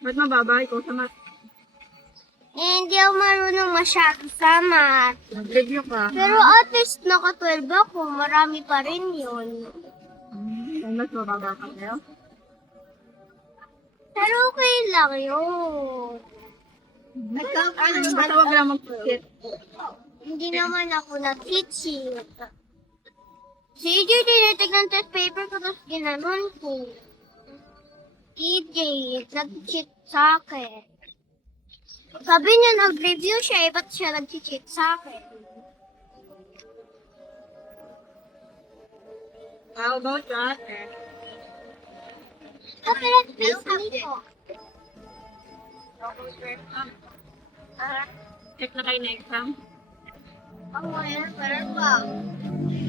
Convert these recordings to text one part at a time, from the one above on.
Ba't mababa? Ikaw sa math. Hindi ako marunong masyado sa math. Nag-review ka. Pero at least naka-12 ako. Marami pa rin yun. Mas mababa ka kayo? Pero okay lang yun. Basta wag lang mag-sit. Hindi naman ako na-teaching. Si EJ tinitignan test paper ko tapos ginanon ko. EJ, nag-cheat sa akin. Sabi niya nag-review siya, ba't siya nag-cheat sa akin? How about that? Copyright face nito. Check na kayo na exam. Ang meron ba?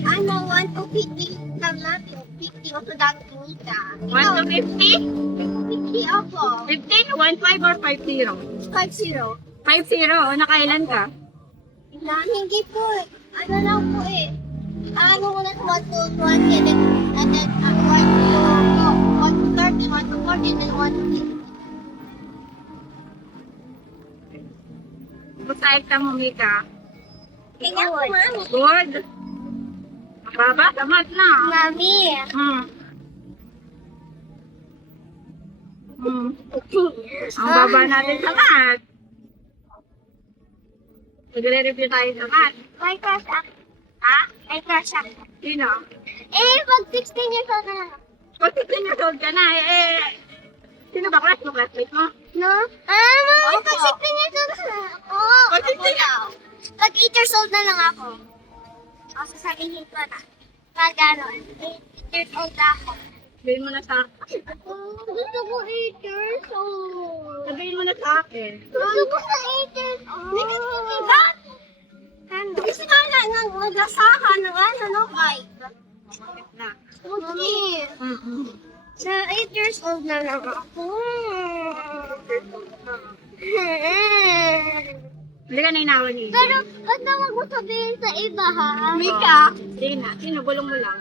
Ano, 1 to 50 lang natin. 50 ako dati nita. 1 to 50? 50 ako. 50? 1-5 or 5-0? 5-0. 5-0. O, nakailan ka? Hindi po eh. Ano lang po eh. Ano ko na 1 to 20 and then 1 to 30, 1 to 40, and then 1 to 50. Basta exam mo, Mika. Kaya po, mami. Good. Mababa, tamat na. Mami. Ang baba natin sa math. Nagre-review tayo sa math. May crush ako. Ha? May crush ako. Sino? Pag 16 years old na lang. Pag 16 years old ka na, sino ba crush mo? Classmate mo? No? Mami, Opo. pag 16 years old na lang ako. Pag 16 daw. Pag 8 years old na lang ako. O, sasabihin ko na. Pag ano, 8 years old na ako. Sabihin mo na sa akin. Gusto ko 8 years old. Sabihin mo na sa akin. Gusto ko sa 8 years old. Hindi ka diba? Ano? Gusto ka na naglasahan ng ano, no? Na. Mami, sa 8 years old na lang ako. Hindi ka na inawan ni Pero, ba't wag mo sabihin sa iba, ha? Mika! Hindi na. Sinubulong mo lang.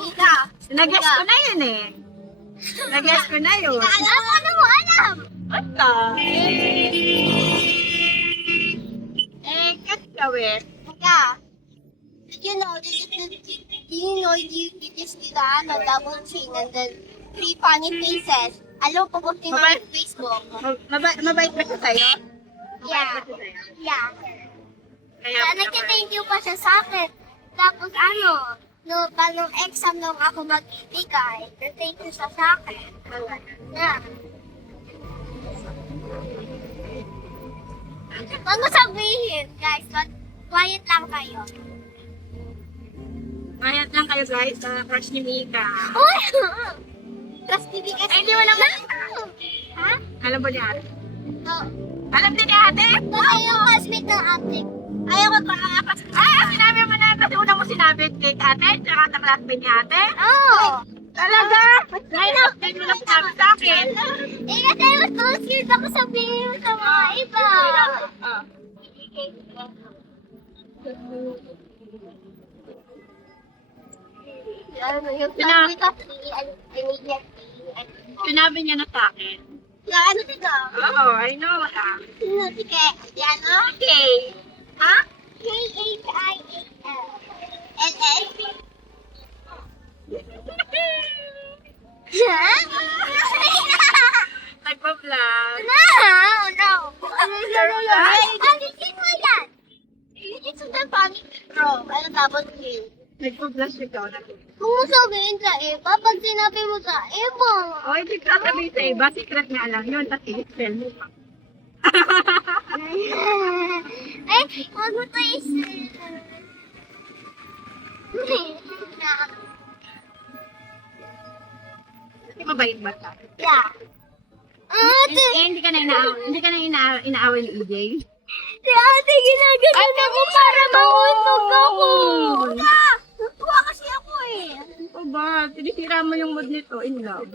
Mika! Nag-guess ko na yun eh. Nag-guess ko na yun. Alam mo, ano mo alam? Basta. Kat gawin. Mika! You know, you just did the double chain and then 3 funny faces. Alam ko kung sino Mabait. yung Facebook. Mabait ba siya sa'yo? Yeah. Mabait ba siya sa'yo? Yeah. Kaya, Nag-thank you pa siya sa akin. Tapos ano, nung exam nung ako mag-ibigay, nag-thank you siya sa akin. Na. Huwag mo sabihin, guys. Quiet lang kayo. mayat lang kayo guys sa crush ni Mika. Uy! Tapos bibigay Ay, hindi mo naman. Ha? Alam ba ni ate? Oo. Alam din ni ate? Baka yung classmate ng ate. Ayaw ko pa. Sinabi mo na kasi una mo sinabi kay ate, tsaka sa classmate ni ate. Oo. Talaga? Ngayon, hindi mo na sinabi sa akin. Kasi mas close ako sabihin mo sa mga iba. Ah. Ano yung Pina- sabi Sinabi niya na sa akin. na ano sila? Oo, I know ah. Sino si Ano? Okay. Ha? K-H-I-A-L. L-L? Ha? Nagpa-vlog. No! No! Alisin mo yan! It's the funny bro. Ano double kill? Nagpa-vlog ikaw. Kung mo sabihin sa iba, pag sinabi mo sa iba. O, hindi ka sabihin sa iba. Secret nga lang yun. Tapos i-spell mo pa. Eh, wag mo tayo Hindi mabait ba ka? Yeah. Ate! Hindi ka na inaaway ni EJ? Si ate ginagano mo para mausog ako! Natuwa kasi ako eh! O ba? Sinisira mo yung mood nito. In love.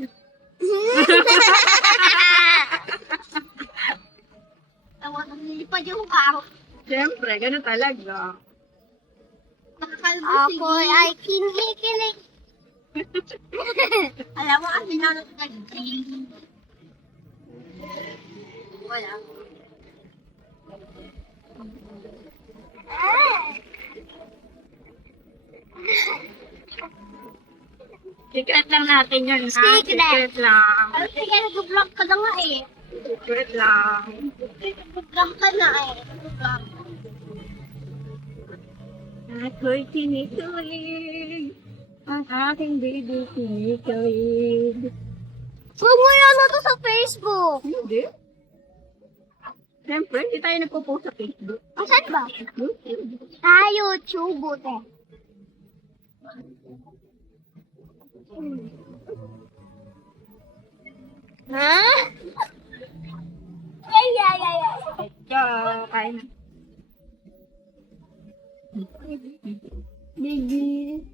Tawagan nilipad yung karo. Siyempre, ganun talaga. Ako ay kinikilig. Alam mo, ang pinanot ka wala. Secret lang natin yun, ha? Secret. Secret lang. Ano sige, nag-vlog ka na nga eh. Secret lang. Nag-vlog ka na eh. Nag-vlog. Ako'y kinikilig. Ang aking baby kinikilig. Huwag mo yan to sa Facebook. Hindi. Siyempre, hindi tayo nagpo-post sa Facebook. Saan ba? YouTube. YouTube, te. Ha? Ay, ay, ay, ay. Ito, kain na. Baby.